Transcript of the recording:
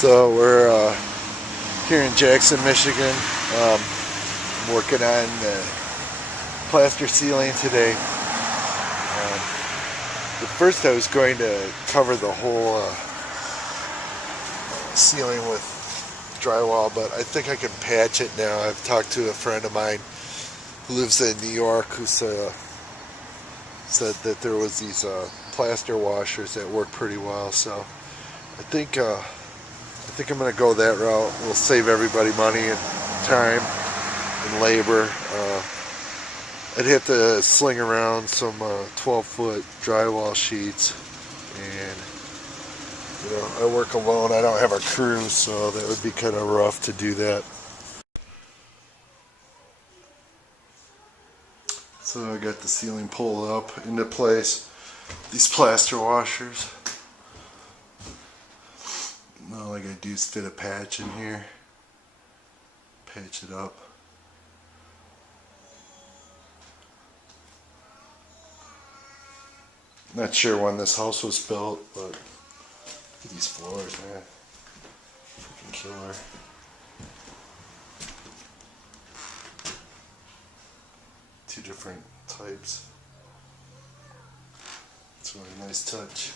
So we're here in Jackson, Michigan, working on the plaster ceiling today. At first I was going to cover the whole ceiling with drywall, but I think I can patch it now. I've talked to a friend of mine who lives in New York who said that there was these plaster washers that work pretty well. So I think I'm going to go that route. We'll save everybody money and time and labor. I'd have to sling around some 12-foot drywall sheets, and I work alone. I don't have a crew, so that would be kind of rough to do that. So I got the ceiling pulled up into place. These plaster washers. All I gotta do is fit a patch in here, patch it up. Not sure when this house was built, but look at these floors, man. Freaking killer. Two different types. It's a really nice touch.